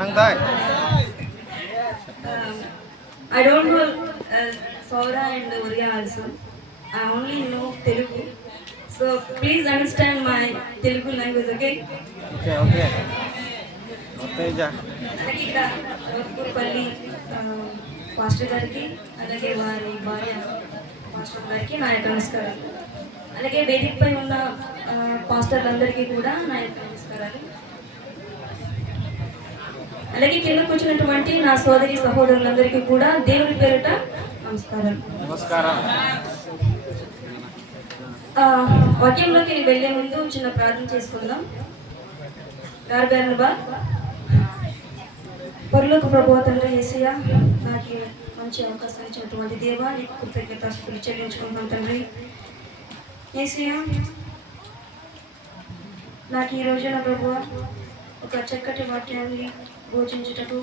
I don't know Saura and Oriya also. I only know Telugu. So please understand my Telugu language, okay? Okay. అలాగే ఇక్కడ వత్కూరుపల్లి pastor గారికి అలాగే వారి భార్య pastor గారికి నా యొక్క నమస్కారాలు. అలాగే వేదికపై ఉన్న పాస్టర్లందరికీ కూడా నా యొక్క నమస్కారాలు. అలాగే కింద కూర్చున్నటువంటి నా సోదరి సహోదరులందరికీ కూడా దేవుని పేరిట నమస్కారం. వాక్యంలోకి వెళ్ళే ముందు చిన్న ప్రార్థన చేసుకుందాం. పరలోక ప్రభువా తండ్రి యేసయ్య, నాకు మంచి అవకాశం ఇచ్చినటువంటి దేవా నీకు కృతజ్ఞతాస్తుతులు చెల్లించుకుంటాం తండ్రి. యేసయ్య, నాకు ఈ రోజున ప్రభువా ఒక చక్కటి వాక్యాన్ని బోధించుటకు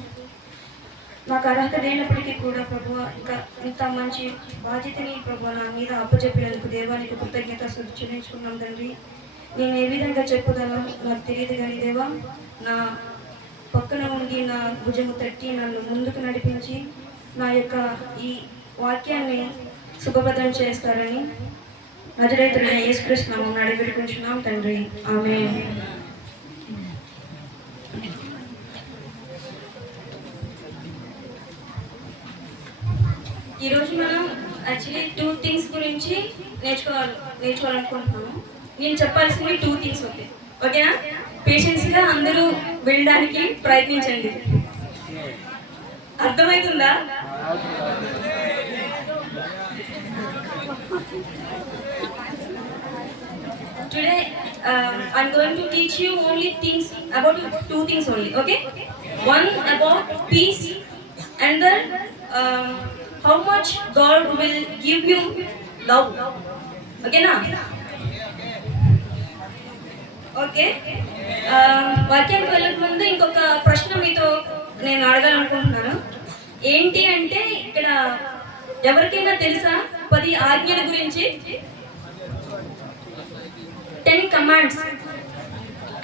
నాకు అర్హత లేనప్పటికీ కూడా ప్రభువా ఇంకా ఇంత మంచి బాధ్యతని ప్రభువా నా మీద అప్పచెప్పినందుకు దేవానికి కృతజ్ఞతాస్తుతులు చెల్లించుకున్నాం తండ్రి. నేను ఏ విధంగా చెప్పుదానో నాకు తెలియదు కానీ దేవా, నా పక్కన ఉండి నా భుజము తట్టి నన్ను ముందుకు నడిపించి నా యొక్క ఈ వాక్యాన్ని శుభప్రదం చేస్తారని నజరేతుడైన యేసుక్రీస్తు నామమున అడిగి వేడుకుంటున్నాం తండ్రి. ఆమేన్. ఈరోజు మనం యాక్చువల్లీ 2 థింగ్స్ గురించి నేర్చుకోవాలనుకుంటున్నాము. నేను చెప్పాల్సినవి 2 థింగ్స్ ఓకేనా? పేషెన్స్గా అందరూ వెళ్ళడానికి ప్రయత్నించండి. అర్థమవుతుందా? Today I'm going to teach you only things about 2 things only, okay? One about peace and then how much God will give you love. Okay na? Okay. వాక్యానికి వెళ్ళక ముందు ఇంకొక ప్రశ్న మీతో నేను అడగాలనుకుంటున్నాను. ఏంటి అంటే ఇక్కడ ఎవరికైనా తెలుసా 10 ఆజ్ఞల గురించి? 10 commands.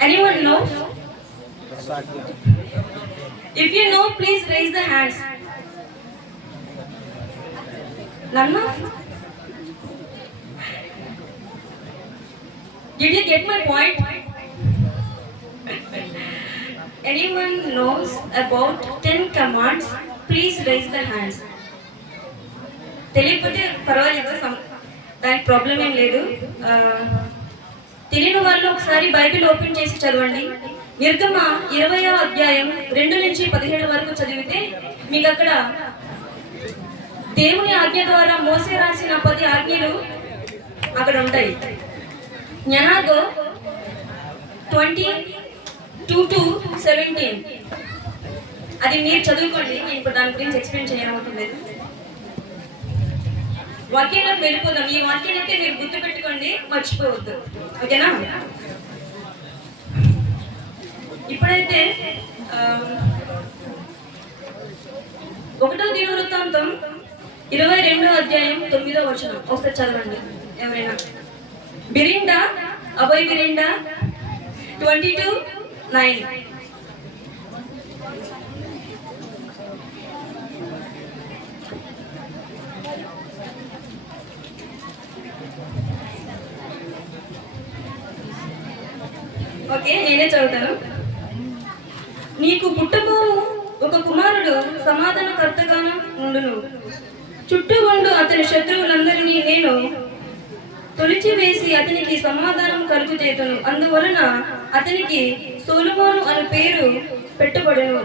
Anyone know? If you know, please raise the hands. None of? Did you get my point? Anyone knows about 10 commands? Please raise the hands. తెలియకపోతే పర్వాలేదు, దానికి ప్రాబ్లం ఏం లేదు. తెలియని వాళ్ళు ఒకసారి బైబిల్ ఓపెన్ చేసి చదవండి. నిర్గమ 20వ అధ్యాయం 2 నుంచి 17 వరకు చదివితే మీకు అక్కడ దేవుని ఆజ్ఞ ద్వారా మోసే రాసిన 10 ఆజ్ఞలు అక్కడ ఉంటాయి. జ్ఞానాగో 22 to 17 అది మీరు చదువుకోండి. నేను ఇప్పుడు దాని గురించి ఎక్స్ప్లెయిన్ చేయనవట్లేదు. వాక్యంలోకి వెళ్ళిపోదాం. ఈ వాక్యాన్ని అయితే మీరు గుర్తుపెట్టుకోండి, మర్చిపోవద్దు, ఓకేనా? ఇప్పుడైతే 1వ దినవృత్తాంతం 22వ అధ్యాయం 9వ వచనం ఒకసారి చదవండి ఎవరైనా. బిరిండా, అభయ్ బిరిండా 22:9. ఓకే, నేనే చదువుతాను. నీకు పుట్టబోవు ఒక కుమారుడు సమాధానకర్తగాను ఉండును. చుట్టూ ఉండు అతని శత్రువులందరినీ నేను తొలిచివేసి అతనికి సమాధానం కలుగుచేతును. అందువలన అతనికి సొలొమోను అను పేరు పెట్టబడును.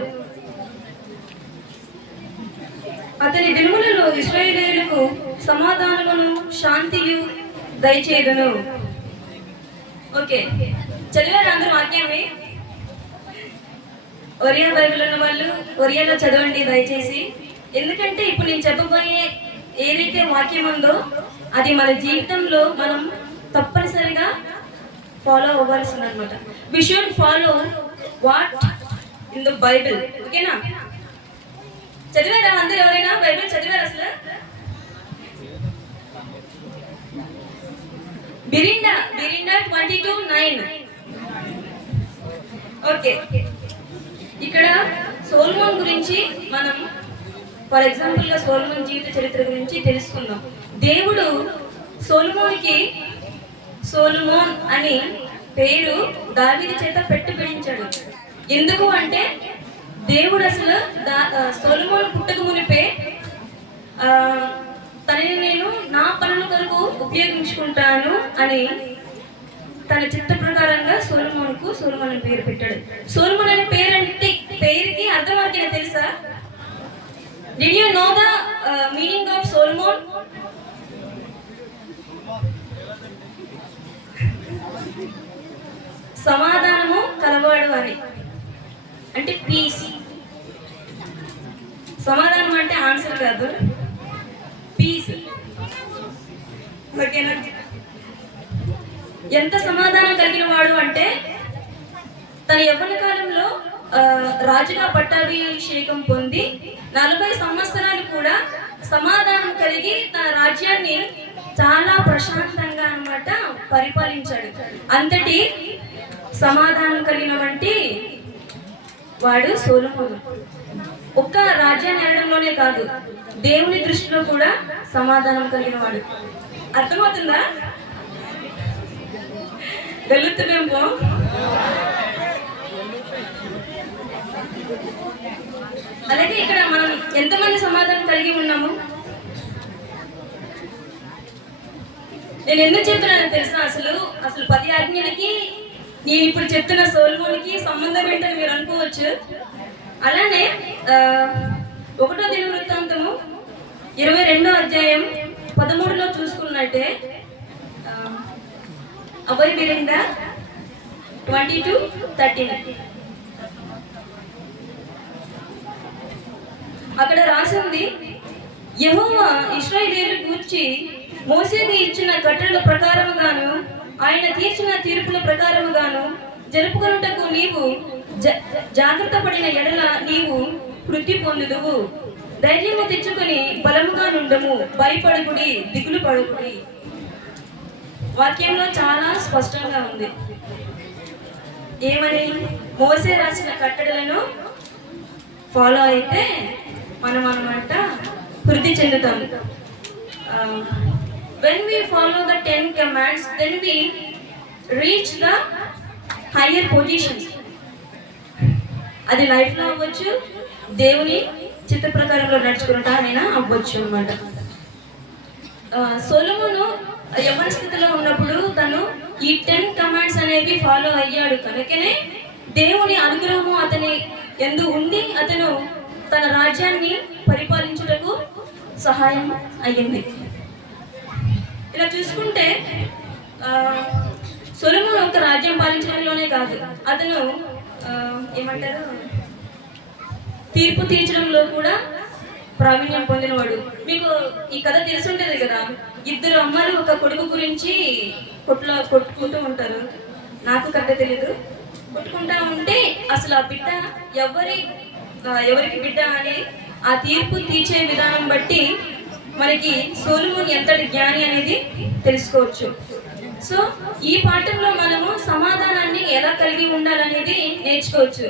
అతని దినములలో ఇశ్రాయేలీయులకు సమాధానమును శాంతియు దయచేయుదును. ఓకే, చదివారు అందరూ వాక్యాన్ని? ఒరియా బైబిల్ ఉన్న వాళ్ళు ఒరియాలో చదవండి దయచేసి. ఎందుకంటే ఇప్పుడు నేను చెప్పబోయే ఏదైతే వాక్యం ఉందో అది మన జీవితంలో మనం తప్పనిసరిగా ఫాలో అవ్వాల్సింది అనమాట. We should follow what in the Bible, ఓకేనా? చదివారా అందరు? ఎవరైనా బైబిల్ చదివారు అసలు? బిరిండా 22:9. ఓకే, ఇక్కడ సోల్మోన్ గురించి మనం ఫర్ ఎగ్జాంపుల్గా సోల్మోన్ జీవిత చరిత్ర గురించి తెలుసుకుందాం. దేవుడు సోల్మోన్కి సోల్మోన్ అని పేరు దావీదు చేత పిలిచాడు. ఎందుకు అంటే దేవుడు అసలు సోల్మోన్ పుట్టక మునిపే తనని నేను నా పనుల కొరకు ఉపయోగించుకుంటాను అని తన చిత్త ప్రకారంగా సోల్మోన్ అని పేరు పెట్టాడు. సోల్మోన్ అనే పేరుకి అర్థం అర్థం తెలుసా? Did you know the meaning of Solomon? సమాధానము కలవాడు అని, అంటే పీస్. సమాధానం అంటే ఆన్సర్ కాదు, పీస్. ఓకేనా? ఎంత సమాధానం కలిగిన వాడు అంటే తన యవ్వన కాలంలో రాజుగా పట్టాభిషేకం పొంది 40 సంవత్సరాలు కూడా సమాధానం కలిగి తన రాజ్యాన్ని చాలా ప్రశాంతంగా అన్నమాట పరిపాలించాడు. అంతటి సమాధానం కలిగిన వంటి వాడు సొలొమోను. ఒక్క రాజ్యాన్ని అనడంలోనే కాదు, దేవుని దృష్టిలో కూడా సమాధానం కలిగిన వాడు. అర్థమవుతుందా? వెళుతున్నామో అలాగే ఇక్కడ మనం ఎంతమంది సమాధానం కలిగి ఉన్నాము? నేను ఎందుకు చెప్తున్నానో తెలుసా? అసలు 10 ఆజ్ఞలకి నేను ఇప్పుడు చెప్తున్న సొలొమోనుకి సంబంధం ఏంటని మీరు అనుకోవచ్చు. అలానే 1వ దినవృత్తాంతము 22వ అధ్యాయం 13లో చూసుకున్నట్టే అబై బిరింద 20-13 అక్కడ రాసింది, యెహోవా ఇశ్రాయేలీయుల గూర్చి మోసేకి ఇచ్చిన కట్టడల ప్రకారముగాను ఆయన తీర్చిన తీర్పుల ప్రకారముగాను జరుపుకొనుటకు నీవు జాగ్రత్త పడిన ఎడల నీవు వృద్ధి పొందుదువు. ధైర్యము తెచ్చుకొని బలముగా నుండము, భయపడుకుడి, దిగులు పడుకుడి. వాక్యంలో చాలా స్పష్టంగా ఉంది. ఏమని? మోసే రాసిన కట్టడలను ఫాలో అయితే మనం అన్నమాట వృద్ధి చెందుతాం. when we follow the 10 commands, then we reach the higher positions. అది లైఫ్లో అవ్వచ్చు, దేవుని చిత్త ప్రకారంలో నడుచుకుంటానైనా అవ్వచ్చు అన్నమాట. సొలొమోను యవ్వన స్థితిలో ఉన్నప్పుడు తను ఈ 10 కమాండ్స్ అనేవి ఫాలో అయ్యాడు. కనుకనే దేవుని అనుగ్రహము అతని యందు ఉండి అతను తన రాజ్యాన్ని పరిపాలించుటకు సహాయం అయ్యింది. ఇలా చూసుకుంటే సొలొమోను ఒక రాజ్యం పాలించడంలోనే కాదు, అతను ఏమంటారు తీర్పు తీర్చడంలో కూడా ప్రావీణ్యం పొందినవాడు. మీకు ఈ కథ తెలిసి ఉంటుంది కదా, 2 అమ్మలు ఒక కొడుకు గురించి కొట్టుకుంటూ ఉంటారు. నాకు కథ తెలియదు. కొట్టుకుంటా ఉంటే అసలు ఆ బిడ్డ ఎవరికి బిడ్డ అని ఆ తీర్పు తీర్చే విధానం బట్టి మనకి సొలొమోను ఎంతటి జ్ఞాని అనేది తెలుసుకోవచ్చు. సో ఈ పాఠంలో మనము సమాధానాన్ని ఎలా కలిగి ఉండాలనేది నేర్చుకోవచ్చు.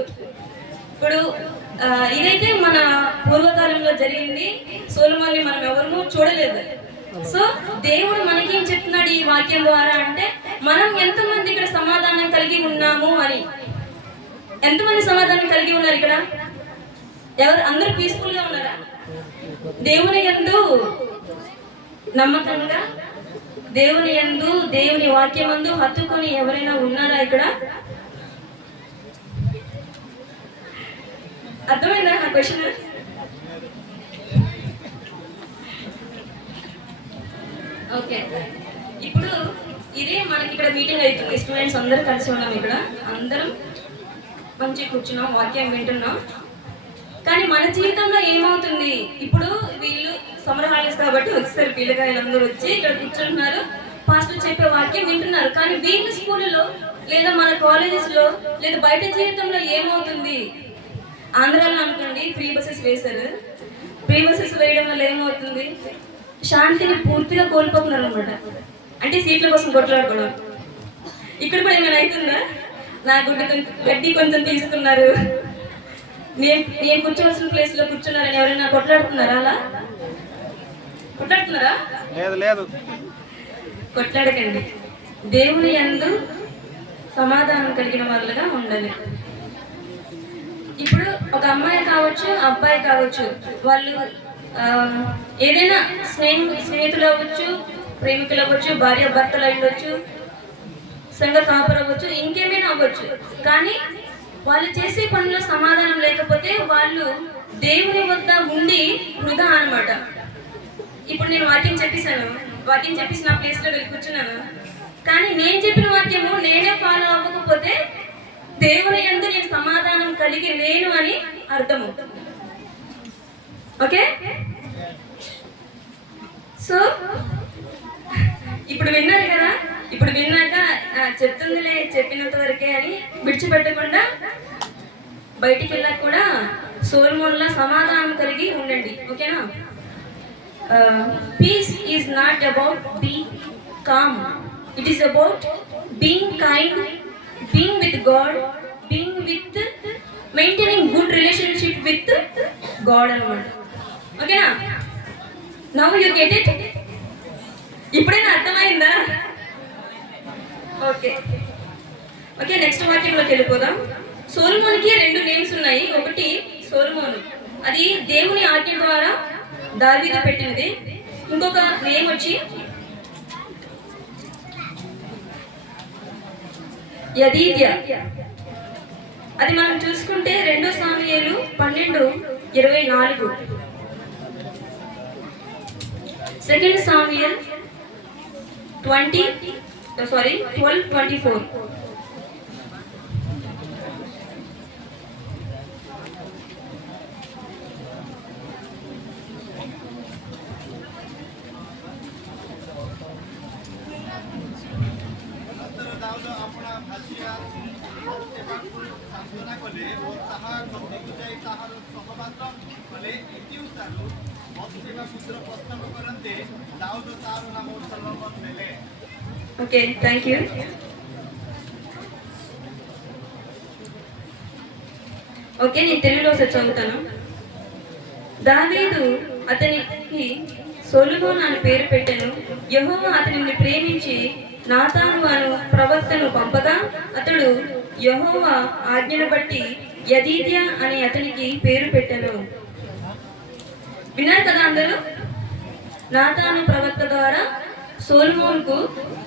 ఇప్పుడు ఇదైతే మన పూర్వకాలంలో జరిగింది. సొలొమోనుని మనం ఎవరూ చూడలేదు. సో దేవుడు మనకేం చెప్తున్నాడు ఈ వాక్యం ద్వారా అంటే, మనం ఎంతమంది ఇక్కడ సమాధానం కలిగి ఉన్నాము అని. ఎంతమంది సమాధానం కలిగి ఉన్నారు ఇక్కడ? అందరూ పీస్ఫుల్ గా ఉన్నారా? దేవుని యందు నమ్మకంగా, దేవుని యందు, దేవుని వాక్యమందు హత్తుకొని ఎవరైనా ఉన్నారా ఇక్కడ? అర్థమైందా నా క్వశ్చన్? ఓకే, ఇప్పుడు ఇదే మనకి ఇక్కడ మీటింగ్ అవుతుంది. స్టూడెంట్స్ అందరూ కలిసి ఉన్నాం. ఇక్కడ అందరం మంచిగా కూర్చున్నాం, వాక్యం వింటున్నాం. కానీ మన జీవితంలో ఏమవుతుంది? ఇప్పుడు వీళ్ళు సమ్మర్ హాలిడేస్ కాబట్టి ఒకసారి పిల్లకాయలందరూ వచ్చి ఇక్కడ కూర్చుంటున్నారు, పాస్టర్ చెప్పే వాక్యం వింటున్నారు. కానీ వీళ్ళు స్కూల్లో లేదా మన కాలేజెస్లో లేదా బయట జీవితంలో ఏమవుతుంది? ఆంధ్రాలో అనుకోండి, ఫ్రీ బస్సెస్ వేశారు. ఫ్రీ బస్సెస్ వేయడం వల్ల ఏమవుతుంది? శాంతిని పూర్తిగా కోల్పోతున్నారు అనమాట. అంటే సీట్ల కోసం కొట్లాడుకోవడం. ఇక్కడ కూడా ఏమైనా అవుతుందా? నా గడ్డి కొంచెం తీసుకున్నారు, నేను నేను కూర్చోవలసిన ప్లేస్ లో కూర్చున్నారని ఎవరైనా కొట్లాడుతున్నారా? అలా కొట్లాడుతున్నారా? లేదు లేదు, కొట్లాడకండి. దేవుని యందు సమాధానం కలిగిన వాళ్ళగా ఉండాలి. ఇప్పుడు ఒక అమ్మాయి కావచ్చు, అబ్బాయి కావచ్చు, వాళ్ళు ఏదైనా స్నేహితులు అవ్వచ్చు, ప్రేమికులు అవ్వచ్చు, భార్య భర్తలు అవ్వచ్చు, సంఘ కాపురు అవ్వచ్చు, ఇంకేమైనా అవ్వచ్చు. కానీ వాళ్ళు చేసే పనిలో సమాధానం లేకపోతే వాళ్ళు దేవుని వద్ద ఉండి వృధా అనమాట. ఇప్పుడు నేను వాక్యం చెప్పేసి నా ప్లేస్లో వెళ్ళి కూర్చున్నాను. కానీ నేను చెప్పిన వాక్యము నేనే ఫాలో అవ్వకపోతే దేవుని యందు నేను సమాధానం కలిగి లేను అని అర్థము. ఓకే, సో ఇప్పుడు విన్నారు కదా. ఇప్పుడు విన్నాక చెప్తుందిలే చెప్పినంత వరకే అని విడిచిపెట్టకుండా బయటికి వెళ్ళాక కూడా సోల్మోన్లా సమాధానం కలిగి ఉండండి. ఓకేనా? Peace is not about being calm, it is about being kind, being with God, being with maintaining good relationship with God అన్నమాట. ఓకేనా? Now you get it. ఇప్పుడైనా అర్థమైందా? ఓకే ఓకే, నెక్స్ట్ వాక్యంలోకి వెళ్ళిపోదాం. సోల్మోన్కి 2 నేమ్స్ ఉన్నాయి. ఒకటి సోల్మోను, అది దేవుని ఆజ్ఞ ద్వారా దావీదు పెట్టినది. ఇంకొక నేమ్ వచ్చి యదీద్యా. అది మనం చూసుకుంటే 2 Samuel 12:24, 2 సాముయేల్ 12:24. Okay, thank you. Okay, నేను తెలుగులో చదువుతాను. దావీదు అతనికి సొలొమోను అని పేరు పెట్టెను. యెహోవా అతనిని ప్రేమించి నాతాను అను ప్రవక్తను పంపగా అతడు యెహోవా ఆజ్ఞను బట్టి యదీద్యా అని అతనికి పేరు పెట్టెను. విన్నారు కదా అందరూ? నాతాను ప్రవక్త ద్వారా సొలొమోనుకు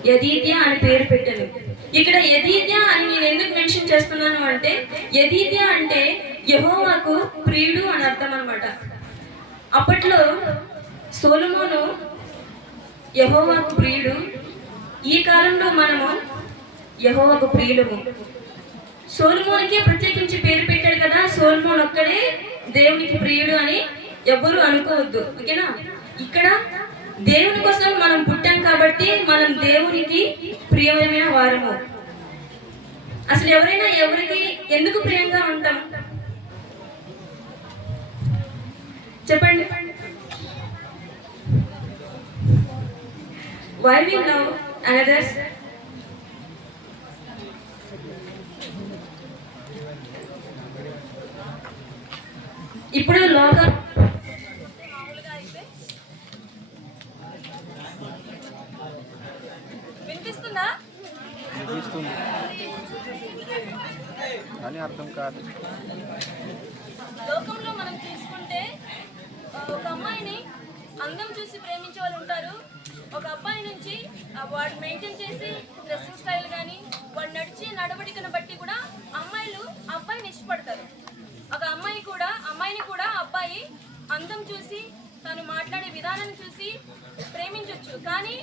యదీద్యా అని పేరు పెట్టెను. ఇక్కడ యదీద్యా అని నేను ఎందుకు మెన్షన్ చేస్తున్నాను అంటే, యదీద్యా అంటే యెహోవాకు ప్రియుడు అని అర్థం అనమాట. అప్పట్లో సొలొమోను యెహోవాకు ప్రియుడు, ఈ కాలంలో మనము యెహోవాకు ప్రియులము. సొలొమోనుకే ప్రత్యేకించి పేరు పెట్టాడు కదా, సొలొమోను ఒక్కడే దేవునికి ప్రియుడు అని ఎవ్వరూ అనుకోవద్దు. ఓకేనా? ఇక్కడ దేవుని కోసం మనం పుట్టాం కాబట్టి మనం దేవునికి ప్రియమైన వారము. అసలు ఎవరైనా ఎవరికి ఎందుకు ప్రియంగా ఉంటాం చెప్పండి? Why we love others? ఇప్పుడు లోకం వినిపిస్తుందా? అని అర్థం కాదు. లోకంలో మనం చూసుకుంటే ఒక అమ్మాయిని అందం చూసి ప్రేమించే వాళ్ళు ఉంటారు. ఒక అబ్బాయి నుంచి వాడు మెయింటైన్ చేసి డ్రెస్సింగ్ స్టైల్ కానీ వాడు నడిచే నడవడికను బట్టి కూడా అమ్మాయిలు అబ్బాయిని ఇష్టపడతారు. ఒక అమ్మాయిని కూడా అబ్బాయి అందం చూసి తను మాట్లాడే విధానాన్ని చూసి ప్రేమించవచ్చు. కానీ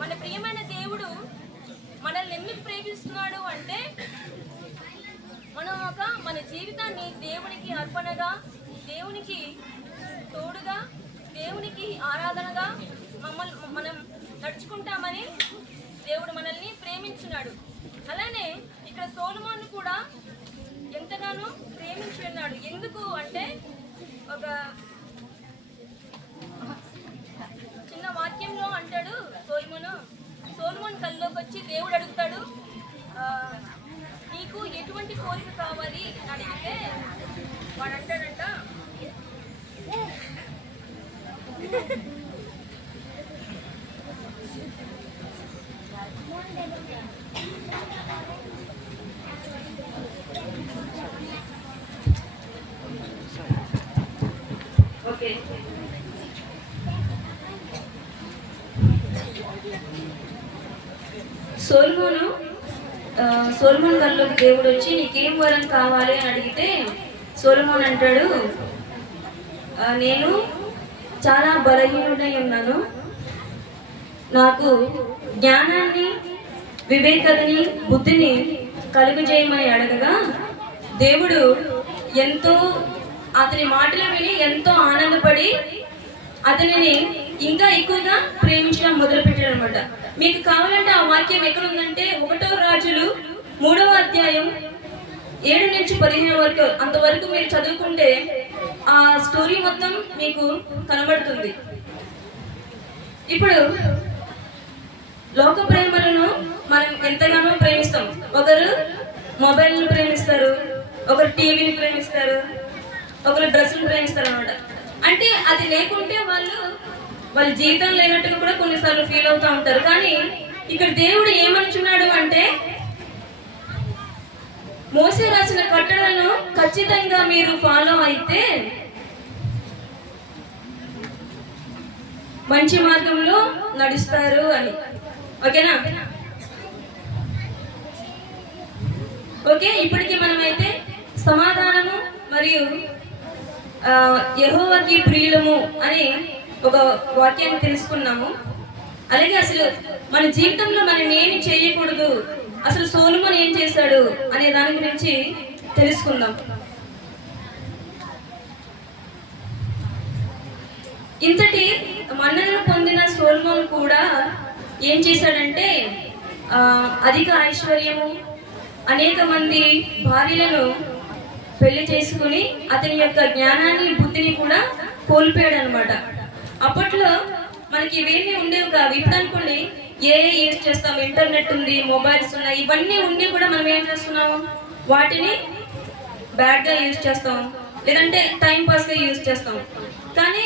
మన ప్రియమైన దేవుడు మనల్ని ఎందుకు ప్రేమిస్తున్నాడు అంటే, మనం మన జీవితాన్ని దేవునికి అర్పణగా, దేవునికి తోడుగా, దేవునికి ఆరాధనగా మనం నడుచుకుంటామని దేవుడు మనల్ని ప్రేమించున్నాడు. అలానే ఇక్కడ సొలొమోను కూడా ఎంతగానో ప్రేమించి ఉన్నాడు. ఎందుకు అంటే, ఒక చిన్న వాక్యంలో అంటాడు, సొలొమోను కల్లోకి వచ్చి దేవుడు అడుగుతాడు, నీకు ఎటువంటి కోరిక కావాలి అని అడిగితే వాడు అంటాడు, ఓకే. సొలొమోను సొలొమోను గారిలోకి దేవుడు వచ్చి నీకేం వరం కావాలి అని అడిగితే సొలొమోను అంటాడు, నేను చాలా బలహీనుడై ఉన్నాను, నాకు జ్ఞానాన్ని, వివేకతని, బుద్ధిని కలుగజేయమని అడగగా దేవుడు ఎంతో అతని మాటలు విని ఎంతో ఆనందపడి అతనిని ఇంకా ఎక్కువగా ప్రేమించడం మొదలుపెట్టాడు అనమాట. మీకు కావాలంటే ఆ వాక్యం ఎక్కడ ఉందంటే 1వ రాజులు 3వ అధ్యాయం 7 నుంచి 15 వరకు, అంతవరకు మీరు చదువుకుంటే ఆ స్టోరీ మొత్తం మీకు కనబడుతుంది. ఇప్పుడు లోక ప్రేమలను మనం ఎంతగానో ప్రేమిస్తాం. ఒకరు మొబైల్ని ప్రేమిస్తారు, ఒకరు టీవీని ప్రేమిస్తారు, ఒకరు డ్రెస్సులు ప్రేమిస్తారు అనమాట. అంటే అది లేకుంటే వాళ్ళ జీవితం లేనట్టుగా కూడా కొన్నిసార్లు ఫీల్ అవుతూ ఉంటారు. కానీ ఇక్కడ దేవుడు ఏమనుచున్నాడు అంటే, మోసే రాసిన కట్టడలను ఖచ్చితంగా మీరు ఫాలో అయితే మంచి మార్గంలో నడుస్తారు అని. ఓకేనా? ఓకే, ఇప్పటికీ మనమైతే సమాధానము మరియు యెహోవాకి ప్రియులము అని ఒక వాక్యాన్ని తెలుసుకున్నాము. అలాగే అసలు మన జీవితంలో మనం ఏమి చేయకూడదు, అసలు సొలొమోను ఏం చేశాడు అనే దాని గురించి తెలుసుకుందాం. ఇంతటి మన్ననను పొందిన సొలొమోను కూడా ఏం చేశాడంటే, అధిక ఐశ్వర్యము, అనేక మంది భార్యలను పెళ్లి చేసుకుని అతని యొక్క జ్ఞానాన్ని, బుద్ధిని కూడా కోల్పోయాడు అనమాట. అప్పట్లో మనకి ఇవేమీ ఉండేవి కావు. ఇప్పుడు అనుకోండి, యూజ్ చేస్తాం, ఇంటర్నెట్ ఉంది, మొబైల్స్ ఉన్నాయి, ఇవన్నీ ఉండి కూడా మనం ఏం చేస్తున్నాము, వాటిని బ్యాడ్గా యూజ్ చేస్తాం, లేదంటే టైం పాస్గా యూజ్ చేస్తాం. కానీ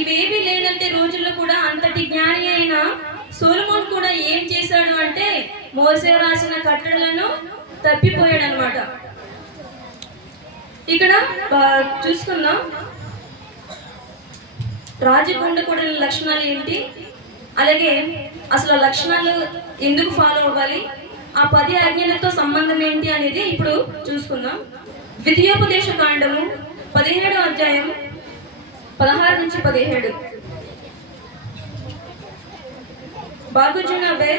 ఇవేవి లేదంటే రోజుల్లో కూడా అంతటి జ్ఞాని అయిన సొలొమోను కూడా ఏం చేశాడు అంటే, మోసే రాసిన కట్టడలను తప్పిపోయాడు అనమాట. ఇక్కడ చూసుకుందాం, రాజగుండకుడి లక్షణాలు ఏంటి, అలాగే అసలు లక్షణాలు ఎందుకు ఫాలో అవ్వాలి, ఆ 10 ఆజ్ఞలతో సంబంధం ఏంటి అనేది ఇప్పుడు చూసుకుందాం. ద్వితీయోపదేశ కాండము 17వ అధ్యాయం 16 నుంచి 17. బాగుజునబే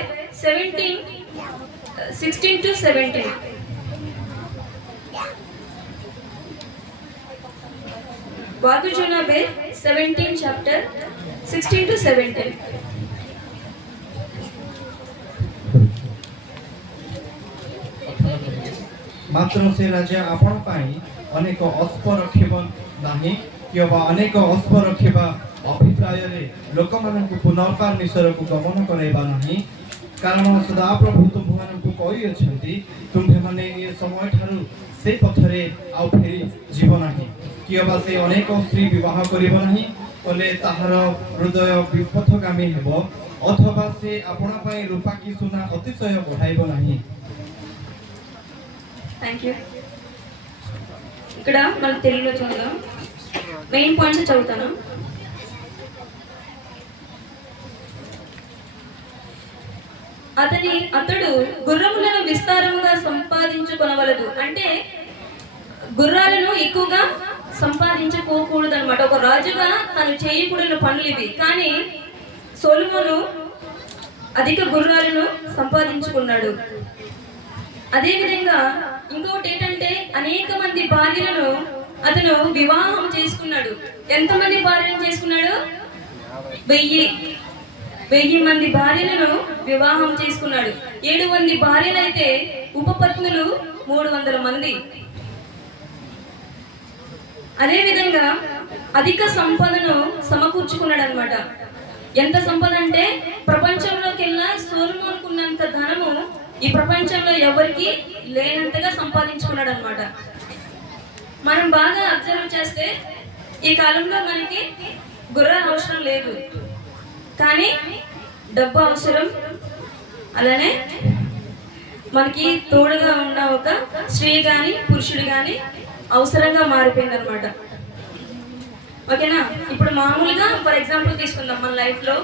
16 to 17. బాగుజునబే 17 chapter 16 to 17. ମାତ୍ର ସେ ରାଜା ଆପଣ ପାଇଁ ଅନେକ ଅସ୍ପ ରଖିବ ନାହିଁ, କିମ୍ବା ଅନେକ ଅସ୍ପ ରଖିବା ଅଭିପ୍ରାୟରେ ଲୋକମାନଙ୍କୁ ପୁନର୍ବାର ମିଶରକୁ ଗମନ କରାଇବା ନାହିଁ। କାରଣ ସଦାପ୍ରଭୁ ତୁମ୍ଭମାନଙ୍କୁ କହିଅଛନ୍ତି, ତୁମ୍ଭେମାନେ ଏ ସମୟଠାରୁ ସେ ପଥରେ ଆଉ ଫେରି ଯିବ ନାହିଁ, କିମ୍ବା ସେ ଅନେକ ସ୍ତ୍ରୀ ବିବାହ କରିବ ନାହିଁ, କଲେ ତାହାର ହୃଦୟ ବିପଥଗାମୀ ହେବ, ଅଥବା ସେ ଆପଣ ପାଇଁ ରୂପା କି ସୁନା ଅତିଶୟ ବଢ଼ାଇବ ନାହିଁ। Thank you. ఇక్కడ మన తెలుగులో చూద్దాం, మెయిన్ పాయింట్స్ చదువుతాను. అతడు గుర్రములను విస్తారముగా సంపాదించుకొనవలదు. అంటే గుర్రాలను ఎక్కువగా సంపాదించుకోకూడదు అనమాట. ఒక రాజుగా తను చేయకూడని పనులు ఇవి. కానీ సొలొమోను అధిక గుర్రాలను సంపాదించుకున్నాడు. అదేవిధంగా ఇంకొకటి ఏంటంటే, అనేక మంది భార్యలను అతను వివాహం చేసుకున్నాడు. ఎంతమంది భార్యలను చేసుకున్నాడు? 1000 మంది భార్యలను వివాహం చేసుకున్నాడు. 700 భార్యలైతే ఉపపత్నులు 300 మంది. అదేవిధంగా అధిక సంపదను సమకూర్చుకున్నాడు అనమాట. ఎంత సంపద అంటే, ప్రపంచంలోకెల్లా సొలొమోనుకున్నంత ధనము ఈ ప్రపంచంలో ఎవరికి లేనంతగా సంపాదించుకున్నాడు అనమాట. మనం బాగా అబ్జర్వ్ చేస్తే ఈ కాలంలో మనకి గుర్రాలు అవసరం లేదు, కానీ డబ్బు అవసరం. అలానే మనకి తోడుగా ఉన్న ఒక స్త్రీ కానీ పురుషుడు కానీ అవసరంగా మారిపోయింది అనమాట. ఓకేనా? ఇప్పుడు మామూలుగా ఫర్ ఎగ్జాంపుల్ తీసుకుందాం మన లైఫ్లో.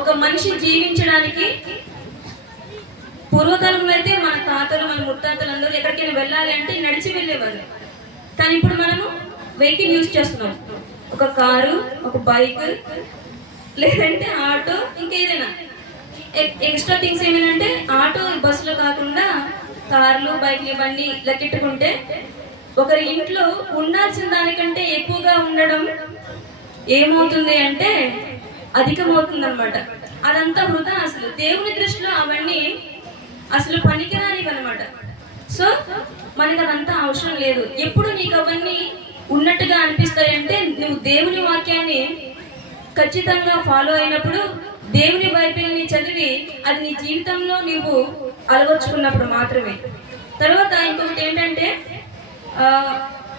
ఒక మనిషి జీవించడానికి పూర్వకాలంలో అయితే మన తాతలు మన ముత్తాతలు అందరూ ఎక్కడికైనా వెళ్ళాలి అంటే నడిచి వెళ్ళేవారు. కానీ ఇప్పుడు మనము వెహికల్ యూజ్ చేస్తున్నాం. ఒక కారు, ఒక బైక్, లేదంటే ఆటో, ఇంకేదైనా ఎక్స్ట్రా థింగ్స్ ఏమైనా ఆటో బస్సులో కాకుండా కార్లు, బైక్లు ఇవన్నీ లెక్కెట్టుకుంటే ఒకరి ఇంట్లో ఉండాల్సిన దానికంటే ఎక్కువగా ఉండడం ఏమవుతుంది అంటే అధికమవుతుంది అనమాట. అదంతా వృధా. అసలు దేవుని దృష్టిలో అవన్నీ అసలు పనికిరానివి అనమాట. సో మనకు అదంతా అవసరం లేదు. ఎప్పుడు నీకు అవన్నీ ఉన్నట్టుగా అనిపిస్తాయంటే నువ్వు దేవుని వాక్యాన్ని ఖచ్చితంగా ఫాలో అయినప్పుడు, దేవుని బైబిల్ని చదివి అది నీ జీవితంలో నువ్వు అలవర్చుకున్నప్పుడు మాత్రమే. తర్వాత ఇంకొకటి ఏంటంటే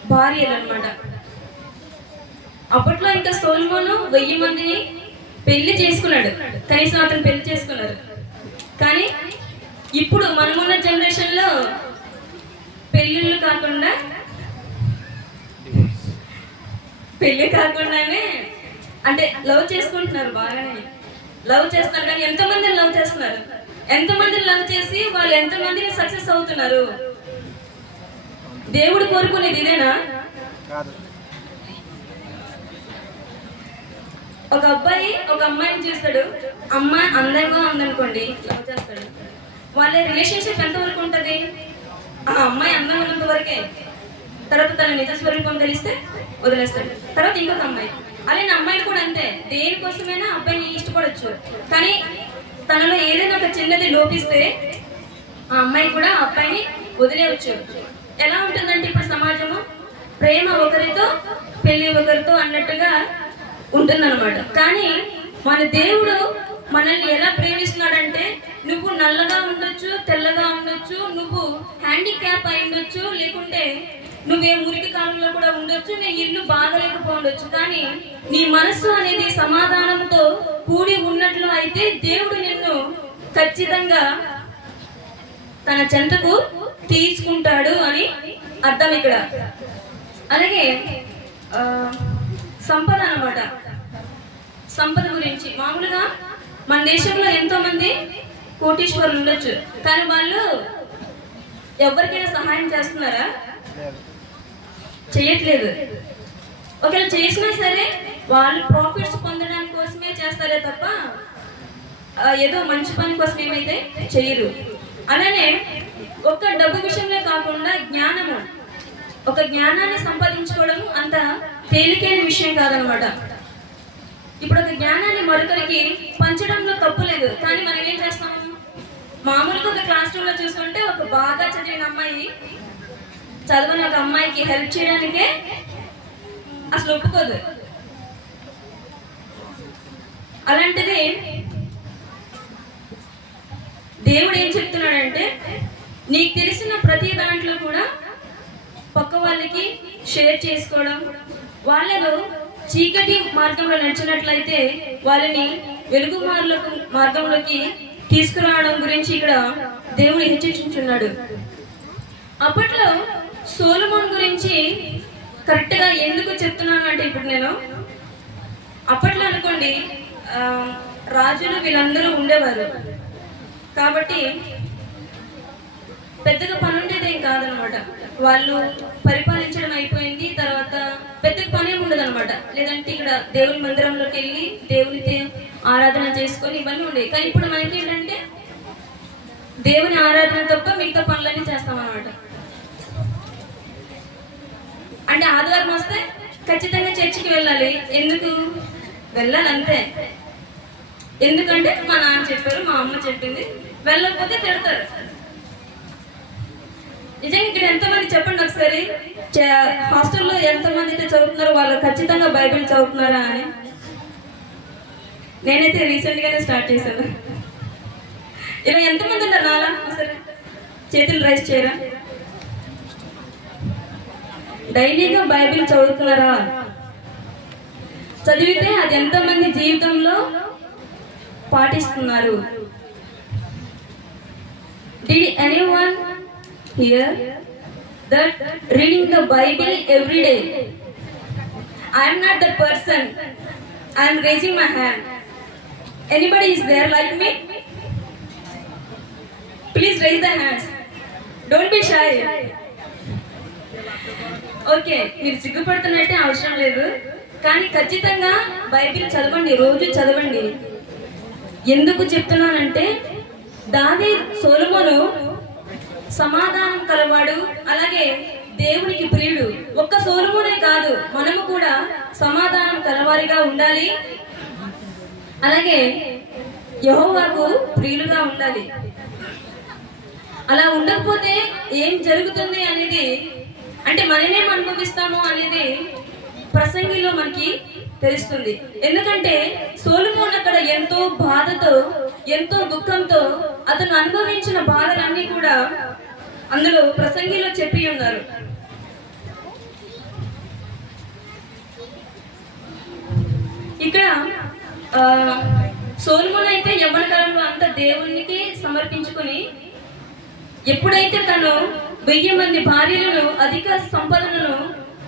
భార్యలు అనమాట. అప్పట్లో ఇంకా సొలొమోను 1000 మందిని పెళ్లి చేసుకున్నాడు. కనీసం అతను పెళ్లి చేసుకున్నారు. కానీ ఇప్పుడు మనమున్న జనరేషన్లో పెళ్ళిళ్ళు కాకుండానే అంటే లవ్ చేసుకుంటున్నారు. బాగానే లవ్ చేస్తున్నారు. కానీ ఎంతమందిని లవ్ చేస్తున్నారు? ఎంతమందిని లవ్ చేసి వాళ్ళు ఎంతమందిని సక్సెస్ అవుతున్నారు? దేవుడు కోరుకునేది ఇదేనా? ఒక అబ్బాయి ఒక అమ్మాయిని చూస్తాడు. అమ్మాయి అందంగా ఉందనుకోండి, లవ్ చేస్తాడు. వాళ్ళ రిలేషన్షిప్ ఎంతవరకు ఉంటుంది? ఆ అమ్మాయి అందంగా ఉన్నంత వరకే. తర్వాత తన నిజ స్వరూపం తెలిస్తే వదిలేస్తాడు. తర్వాత ఇంకొక అమ్మాయి. అలానే అమ్మాయి కూడా అంతే. దేనికోసమైనా అబ్బాయిని ఇష్టపడచ్చు. కానీ తనలో ఏదైనా ఒక చిన్నది లోపిస్తే ఆ అమ్మాయి కూడా ఆ అబ్బాయిని వదిలేయచ్చు. ఎలా ఉంటుందంటే ఇప్పుడు సమాజము ప్రేమ ఒకరితో పెళ్లి ఒకరితో అన్నట్టుగా ఉంటుందన్నమాట. కానీ మన దేవుడు మనల్ని ఎలా ప్రేమిస్తున్నాడంటే, నువ్వు నల్లగా ఉండొచ్చు, తెల్లగా ఉండొచ్చు, నువ్వు హ్యాండిక్యాప్ అయి ఉండొచ్చు, లేకుంటే నువ్వే మురికి కాలంలో కూడా ఉండొచ్చు, నీ ఇల్లు బాగలేకపోవచ్చు, కానీ నీ మనస్సు అనేది సమాధానంతో కూడి ఉన్నట్లు అయితే దేవుడు నిన్ను ఖచ్చితంగా తన చెంతకు తీసుకుంటాడు అని అర్థం ఇక్కడ. అలాగే సంపద అన్నమాట. సంపద గురించి మామూలుగా మన దేశంలో ఎంతో మంది కోటీశ్వరులు ఉండొచ్చు, కానీ వాళ్ళు ఎవరికైనా సహాయం చేస్తున్నారా? చేయట్లేదు. ఒకవేళ చేసినా సరే వాళ్ళు ప్రాఫిట్స్ పొందడానికి కోసమే చేస్తారే తప్ప ఏదో మంచి పని కోసం ఏమైతే చేయరు. అలానే ఒక్క డబ్బు విషయంలో కాకుండా జ్ఞానము, ఒక జ్ఞానాన్ని సంపాదించుకోవడం అంత తేలికైన విషయం కాదనమాట. ఇప్పుడు ఒక జ్ఞానాన్ని మరొకరికి పంచడంలో తప్పు లేదు. కానీ మనం ఏం చేస్తాము? మామూలుగా ఒక క్లాస్ రూమ్లో చూసుకుంటే ఒక బాగా చదివిన అమ్మాయి చదవని ఒక అమ్మాయికి హెల్ప్ చేయడానికే అసలు ఒప్పుకోదు. అలాంటిది దేవుడు ఏం చెప్తున్నాడంటే, నీకు తెలిసిన ప్రతి దాంట్లో కూడా పక్క వాళ్ళకి షేర్ చేసుకోవడం, వాళ్ళను చీకటి మార్గంలో నడిచినట్లయితే వాళ్ళని వెలుగు మార్గంలోకి తీసుకురావడం గురించి ఇక్కడ దేవుడు హెచ్చరించున్నాడు. అప్పట్లో సొలొమోను గురించి కరెక్ట్గా ఎందుకు చెప్తున్నాను అంటే, ఇప్పుడు నేను అప్పట్లో అనుకోండి రాజులు వీళ్ళందరూ ఉండేవారు కాబట్టి పెద్దగా పని ఉండేదేం కాదనమాట. వాళ్ళు పరిపాలించడం అయిపోయింది, తర్వాత పెద్దగా పని ఏమి ఉండదు అనమాట. లేదంటే ఇక్కడ దేవుని మందిరంలోకి వెళ్ళి దేవునితో ఆరాధన చేసుకొని ఇవన్నీ ఉండేవి. కానీ ఇప్పుడు మనకి ఏంటంటే దేవుని ఆరాధన తప్ప మిగతా పనులన్నీ చేస్తామన్నమాట. అంటే ఆదివారం వస్తే ఖచ్చితంగా చర్చికి వెళ్ళాలి. ఎందుకు వెళ్ళాలి? అంతే. ఎందుకంటే మా నాన్న చెప్పారు, మా అమ్మ చెప్పింది, వెళ్ళకపోతే తిడతారు. నిజంగా ఇక్కడ ఎంతమంది చెప్పండి ఒకసారి, హాస్టల్లో ఎంతమంది అయితే చదువుతున్నారో వాళ్ళు ఖచ్చితంగా బైబిల్ చదువుతున్నారా అని. నేనైతే రీసెంట్గానే స్టార్ట్ చేశాను. ఇలా ఎంతమంది ఉన్నారు నాలా? సరే చేతులు రైస్ చేయరా? డైలీగా బైబిల్ చదువుతున్నారా? చదివితే అది ఎంతమంది జీవితంలో పాటిస్తున్నారు? Did anyone hear that reading the Bible every day? I am not that person. I am raising my hand. Anybody is there like me? Please raise the hands. Don't be shy. Okay, మీరు సిగ్గుపడుతున్నట్టే అవసరం లేదు, కానీ ఖచ్చితంగా Bible చదవండి, రోజు చదవండి. ఎందుకు చెప్తున్నానంటే సొలొమోను సమాధానం కలవాడు, అలాగే దేవునికి ప్రియుడు. ఒక్క సొలొమోనే కాదు, మనము కూడా సమాధానం కలవారిగా ఉండాలి, అలాగే యెహోవాకు ప్రియులుగా ఉండాలి. అలా ఉండకపోతే ఏం జరుగుతుంది అనేది, అంటే మనమేం అనుభవిస్తాము అనేది ప్రసంగిలో మనకి తెలుస్తుంది. ఎందుకంటే సొలొమోను అక్కడ ఎంతో బాధతో, ఎంతో దుఃఖంతో అతను అనుభవించిన బాధలన్నీ కూడా అందులో ప్రసంగిలో చెప్పి ఉన్నారు. ఇక్కడ సొలొమోను అయితే యవ్వన కాలంలో అంత దేవునికి సమర్పించుకొని, ఎప్పుడైతే తను 1000 మంది భార్యలను, అధిక సంపదలను,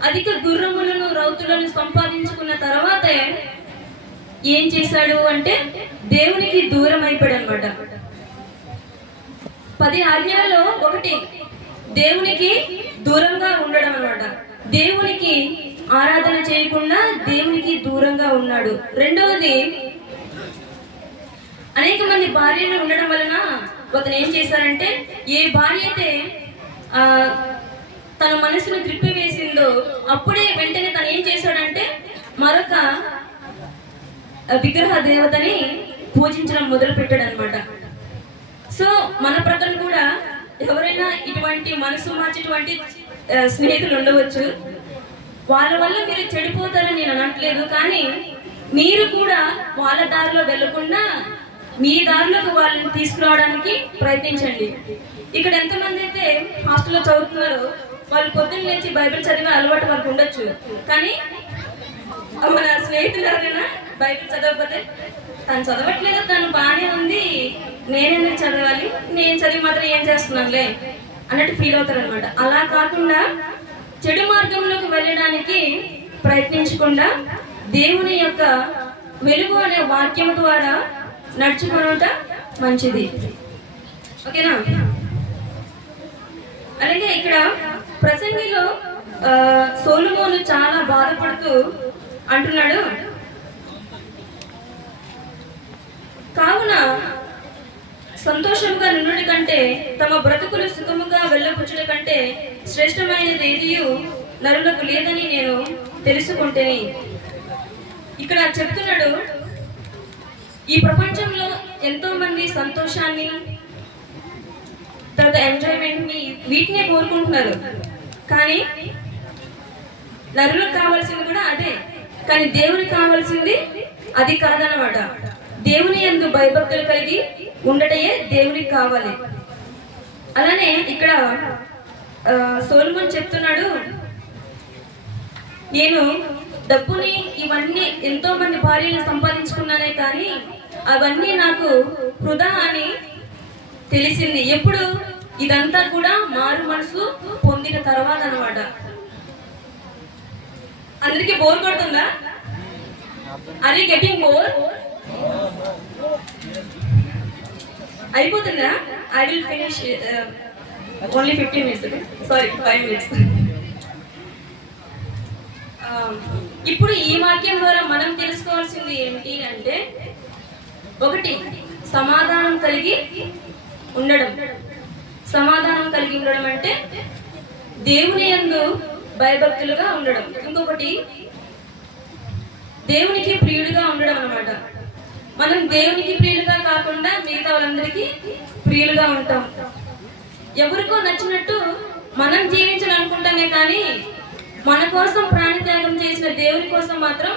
అధిక గుర్రములను, రౌతులను సంపాదించుకున్న తర్వాతే ఏం చేశాడు అంటే దేవునికి దూరం అయిపోయాడు అనమాట. 10 ఆజ్ఞలలో ఒకటి దేవునికి దూరంగా ఉండడం అనమాట. దేవునికి ఆరాధన చేయకుండా దేవునికి దూరంగా ఉన్నాడు. రెండవది, అనేక మంది భార్యలు ఉండడం వలన అతను ఏం చేశారంటే, ఏ భార్య అయితే తన మనసును త్రిప్పివేసిందో అప్పుడే వెంటనే తను ఏం చేశాడంటే మరొక విగ్రహ దేవతని పూజించడం మొదలు పెట్టాడు అనమాట. సో మన ప్రకారం కూడా ఎవరైనా ఇటువంటి మనసు మార్చేటువంటి స్నేహితులు ఉండవచ్చు. వాళ్ళ వల్ల మీరు చెడిపోతారని నేను అనట్లేదు, కానీ మీరు కూడా వాళ్ళ దారిలో వెళ్ళకుండా మీ దారిలోకి వాళ్ళని తీసుకురావడానికి ప్రయత్నించండి. ఇక్కడ ఎంతమంది అయితే హాస్టల్లో చదువుతున్నారో వాళ్ళు పొద్దున్న లేచి బైబిల్ చదివే అలవాటు వాళ్ళకి ఉండొచ్చు, కానీ మన స్నేహితులు ఎవరైనా బైబిల్ చదవకపోతే తను చదవట్లేదు, తను బాగానే ఉంది, నేనెందుకు చదవాలి, నేను చదివి మాత్రం ఏం చేస్తున్నానులే అన్నట్టు ఫీల్ అవుతారు అనమాట. అలా కాకుండా చెడు మార్గంలోకి వెళ్ళడానికి ప్రయత్నించకుండా దేవుని యొక్క వెలుగు అనే వాక్యం ద్వారా నడుచుకోవట మంచిది. ఓకేనా? అలాగే ఇక్కడ ప్రసంగిలో సొలొమోను చాలా బాధపడుతూ అంటున్నాడు, కావున సంతోషముగా నుండుట కంటే తమ బ్రతుకులు సుఖముగా వెళ్ళపుచ్చుట కంటే శ్రేష్టమైనది ఏదియు నరులకు లేదని నేను తెలుసుకుంటేని. ఇక్కడ చెప్తున్నాడు, ఈ ప్రపంచంలో ఎంతో మంది సంతోషాన్ని, తర్వాత ఎంజాయ్మెంట్ ని, వీటినే కోరుకుంటున్నారు, కానీ నరులకు కావాల్సింది కూడా అదే, కానీ దేవునికి కావాల్సింది అది కాదనమాట. దేవుని యందు భయభక్తులు కలిగి ఉండటయే దేవునికి కావాలి. అలానే ఇక్కడ సొలొమోను చెప్తున్నాడు, నేను డబ్బుని ఇవన్నీ ఎంతో మంది భార్యలను సంపాదించుకున్నానే కానీ అవన్నీ నాకు వృధా అని తెలిసింది. ఎప్పుడు? ఇదంతా కూడా మారు మనసు పొందిన తర్వాత అన్నమాట. అందరికి బోర్ కొడుతుందా? Are you getting bore? అయిపోతుందా? I will finish only 15 minutes. Sorry, 5 minutes. ఇప్పుడు ఈ వాక్యం ద్వారా మనం తెలుసుకోవాల్సింది ఏంటి అంటే, ఒకటి, సమాధానం కలిగి ఉండడం. సమాధానం కలిగి ఉండడం అంటే దేవుని యందు భయభక్తులుగా ఉండడం. ఇంకొకటి, దేవునికి ప్రియుడిగా ఉండడం అన్నమాట. మనం దేవునికి ప్రియులుగా కాకుండా మిగతా వాళ్ళందరికీ ప్రియులుగా ఉంటాం. ఎవరికో నచ్చినట్టు మనం జీవించాలనుకుంటామే కానీ మన కోసం ప్రాణత్యాగం చేసిన దేవుని కోసం మాత్రం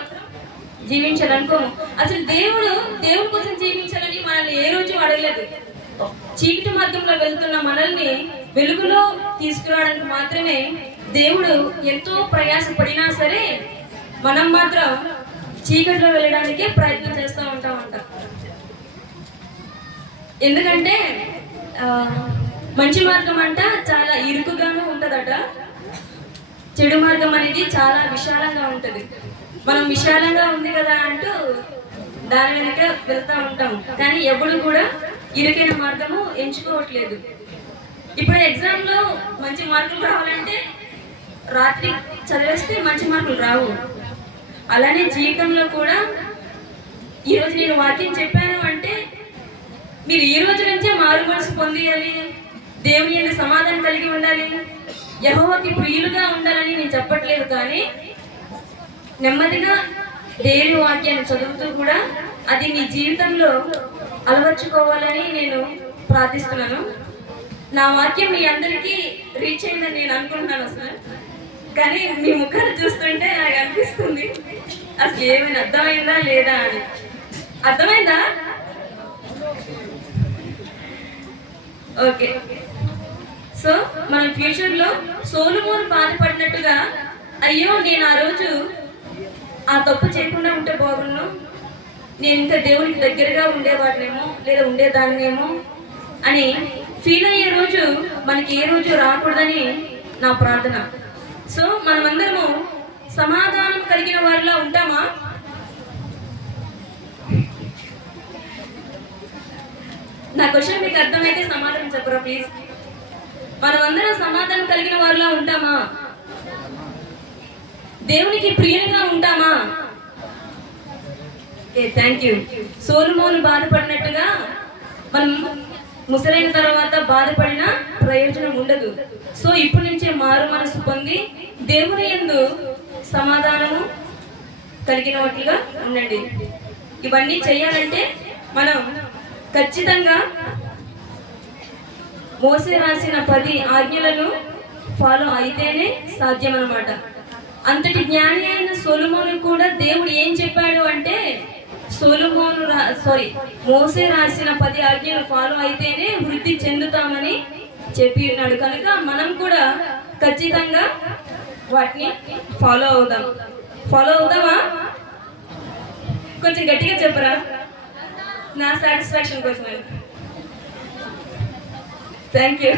జీవించాలనుకోము. అసలు దేవుడి కోసం జీవించాలని మనల్ని ఏ రోజు అడగలేదు. చీకటి మార్గంలో వెళ్తున్న మనల్ని వెలుగులో తీసుకురావడానికి మాత్రమే దేవుడు ఎంతో ప్రయాసపడినా సరే మనం మాత్రం చీకటిలో వెళ్ళడానికే ప్రయత్నం చేస్తూ ఉంటామంట. ఎందుకంటే మంచి మార్గం అంట చాలా ఇరుకుగాను ఉంటుందట, చెడు మార్గం అనేది చాలా విశాలంగా ఉంటుంది. మనం విశాలంగా ఉంది కదా అంటూ దాని వెనక వెళ్తా ఉంటాం, కానీ ఎప్పుడు కూడా ఇరుకైన మార్గము ఎంచుకోవట్లేదు. ఇప్పుడు ఎగ్జామ్లో మంచి మార్కులు రావాలంటే రాత్రి చదివేస్తే మంచి మార్కులు రావు. అలానే జీవితంలో కూడా ఈరోజు నేను వాక్యం చెప్పాను అంటే మీరు ఈ రోజు నుంచే మారు మనసు పొందియాలి, దేవుని యందు సమాధానం కలిగి ఉండాలి, యెహోవాకి ప్రియులుగా ఉండాలని నేను చెప్పట్లేదు. కానీ నెమ్మదిగా దేవుని వాక్యాన్ని చదువుతూ కూడా అది మీ జీవితంలో అలవర్చుకోవాలని నేను ప్రార్థిస్తున్నాను. నా వాక్యం మీ అందరికీ రీచ్ అయిందని నేను అనుకుంటున్నాను సార్. కానీ మీ ముఖాలు చూస్తుంటే నాకు అనిపిస్తుంది అసలు ఏమైనా అర్థమైందా లేదా అని. అర్థమైందా? ఓకే. సో మనం ఫ్యూచర్లో సొలొమోను బాధపడినట్టుగా అయ్యో నేను ఆ రోజు ఆ తప్పు చేయకుండా ఉంటే బాగున్నాను, నేను ఇంకా దేవునికి దగ్గరగా ఉండేవాడినేమో లేదా ఉండేదాన్నేమో అని ఫీల్ అయ్యే రోజు మనకి ఏ రోజు రాకూడదని నా ప్రార్థన. సో మనమందరము సమాధానం కలిగిన వారిలా ఉంటామా? నా క్వశ్చన్ మీకు అర్థమైతే సమాధానం చెప్పరా ప్లీజ్. మనమందరం సమాధానం కలిగిన వారిలా ఉంటామా? దేవునికి ప్రియంగా ఉంటామా? Thank you. సొలొమోను బాధపడినట్టుగా మనం ముసలైన తర్వాత బాధపడిన ప్రయోజనం ఉండదు. సో ఇప్పటి నుంచే మారు మనసు పొంది దేవుని యందు సమాధానము కలిగిన వాటిగా ఉండండి. ఇవన్నీ చేయాలంటే మనం ఖచ్చితంగా మోసే రాసిన 10 ఆజ్ఞలను ఫాలో అయితేనే సాధ్యం అన్నమాట. అంతటి జ్ఞాని అయిన సొలొమోను కూడా దేవుడు ఏం చెప్పాడు అంటే మోసే రాసిన 10 ఆజ్ఞలు ఫాలో అయితేనే వృద్ధి చెందుతామని చెప్పి ఉన్నాడు. కనుక మనం కూడా ఖచ్చితంగా వాటిని ఫాలో అవుదామా? కొంచెం గట్టిగా చెప్పరా, నా సాటిస్ఫాక్షన్ కోసం. Thank you.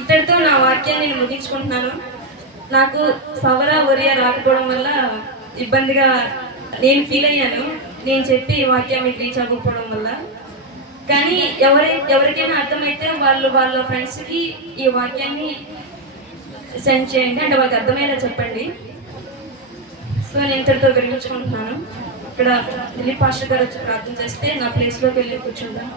ఇక్కడితో నా వాక్యాన్ని నేను ముగించుకుంటున్నాను. నాకు సవరా ఒరియా రాకపోవడం వల్ల ఇబ్బందిగా నేను ఫీల్ అయ్యాను, నేను చెప్పి ఈ వాక్యం మీకు రీచ్ అవ్వకపోవడం వల్ల. కానీ ఎవరికైనా అర్థమైతే వాళ్ళ ఫ్రెండ్స్కి ఈ వాక్యాన్ని సెండ్ చేయండి, అంటే వాళ్ళకి అర్థమయ్యేలా చెప్పండి. సో నేను ఇంతటితో విరమించుకుంటున్నాను. ఇక్కడ దిలీప్ పాస్టర్ గారు వచ్చి ప్రార్థన చేస్తే నా ప్లేస్లోకి వెళ్ళి కూర్చుంటాను.